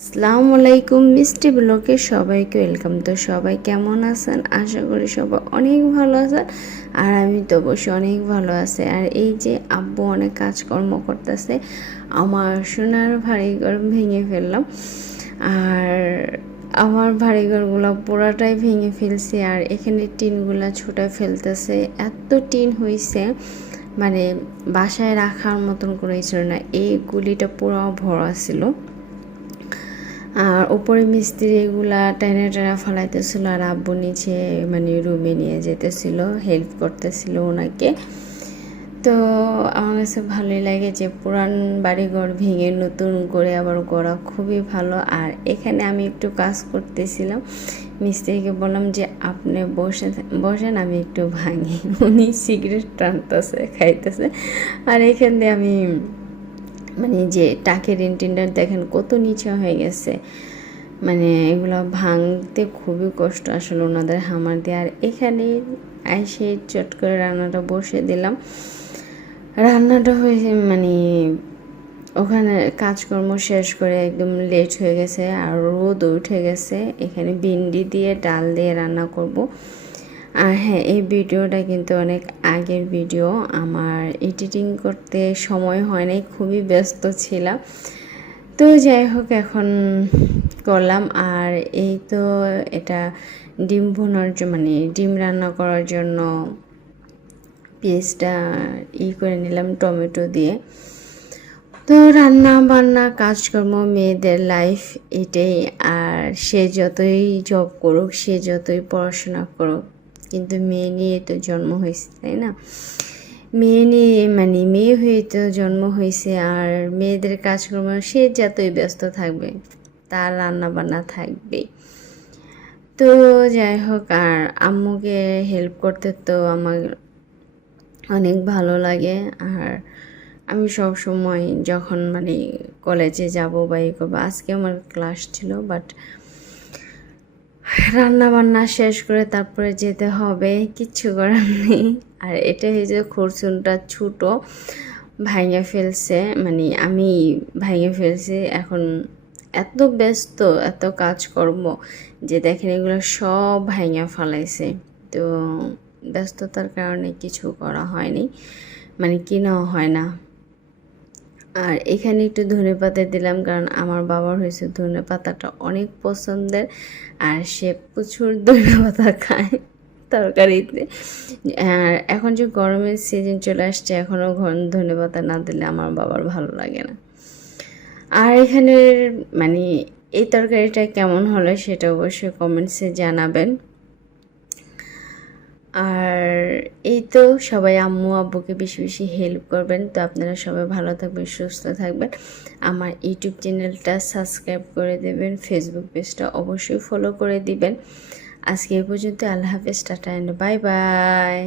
আসসালামু আলাইকুম, মিষ্টি ব্লকে সবাইকে ওয়েলকাম। তো সবাই কেমন আছেন? আশা করি সবাই অনেক ভালো আছেন আর আমি তো অবশ্যই অনেক ভালো আছি। আর এই যে আব্বু অনেক কাজকর্ম করতেছে, আমার সোনার ভারী ঘর ভেঙে ফেললাম। আর আমার ভারী ঘরগুলো পুরাটাই ভেঙে ফেলছে আর এখানে টিনগুলা ছুটে ফেলতেছে। এত টিন হয়েছে মানে বাসায় রাখার মতন করেছিল না। এই গুলিটা পুরো ভরা ছিল। আর উপরে মিস্ত্রি এগুলা টেনে টেনে ফেলাইতেছিল আর আব্বু নিচে মানে রুমে নিয়ে যেতেছিল হেল্প করতেছিল ওনাকে। তো আমার কাছে ভালোই লাগে যে পুরান বাড়িঘর ভেঙে নতুন করে আবার গড়া খুবই ভালো। আর এখানে আমি একটু কাজ করতেছিলাম, মিস্ত্রিকে বললাম যে, আপনি বসে বসেন, আমি একটু ভাঙি। উনি সিগারেট টানতেছে, খাইতেছে। আর এখান দিয়ে আমি মানে যে টাকের টিনটা দেখেন কত নিচে হয়ে গেছে। মানে এগুলো ভাঙতে খুবই কষ্ট আসলে ওনাদের হামার দিয়ে। আর এখানে এসে চট করে রান্নাটা বসে দিলাম। রান্নাটা হয়েছে মানে ওখানে কাজকর্ম শেষ করে একদম লেট হয়ে গেছে আর রোদ উঠে গেছে। এখানে ভিন্ডি দিয়ে ডাল দিয়ে রান্না করব। আর হ্যাঁ এই ভিডিওটা কিন্তু অনেক আগের ভিডিও। আমার এডিটিং করতে সময় হয় নাই, খুবই ব্যস্ত ছিলাম। তো যাই হোক, এখন করলাম। আর এই তো এটা ডিম ভুনার মানে ডিম রান্না করার জন্য পেঁয়াজটা ই করে নিলাম টমেটো দিয়ে। তো রান্না বান্না, কাজকর্ম, মেয়েদের লাইফ এটাই। আর সে যতই জব করুক, সে যতই পড়াশোনা করুক কিন্তু মেয়ে নিয়ে তো জন্ম হয়েছে, তাই না? মেয়ে নিয়ে মানে মেয়ে হয়ে তো জন্ম হয়েছে আর মেয়েদের কাজকর্ম, সে যতই ব্যস্ত থাকবে, তার রান্না বান্না থাকবেই। তো যাই হোক, আর আম্মুকে হেল্প করতে তো আমার অনেক ভালো লাগে। আর আমি সব সময় যখন মানে কলেজে যাব বা ই করব, আজকে আমার ক্লাস ছিল বাট রান্না বান্না শেষ করে তারপরে যেতে হবে, কিচ্ছু করার নেই। আর এটা হয়েছে খরচুনটা ছোটো ভাঙে ফেলছে মানে আমি ভাঙে ফেলছি। এখন এত ব্যস্ত, এত কাজ করব যে দেখেন এগুলো সব ভাঙে ফেলাইছে। তো ব্যস্ততার কারণে কিছু করা হয়নি মানে কিনাও হয় না। আর এখানে একটু ধনে পাতা দিলাম কারণ আমার বাবার হয়েছে ধনে পাতাটা অনেক পছন্দের। আর সে প্রচুর ধনে পাতা খায় তরকারিতে। আর এখন যে গরমের সিজন চলে আসছে এখনও ধনে পাতা না দিলে আমার বাবার ভালো লাগে না। আর এখানের মানে এই তরকারিটা কেমন হলো সেটা অবশ্যই কমেন্টসে জানাবেন। আর এই তো সবাই আম্মু, আব্বুকে বেশি বেশি হেল্প করবেন। তো আপনারা সবাই ভালো থাকবেন, সুস্থ থাকবেন। আমার ইউটিউব চ্যানেলটা সাবস্ক্রাইব করে দেবেন ফেসবুক পেজটা অবশ্যই ফলো করে দিবেন। আজকে এই পর্যন্ত আল্লাহ হাফেজ, টাটা অ্যান্ড বাই বাই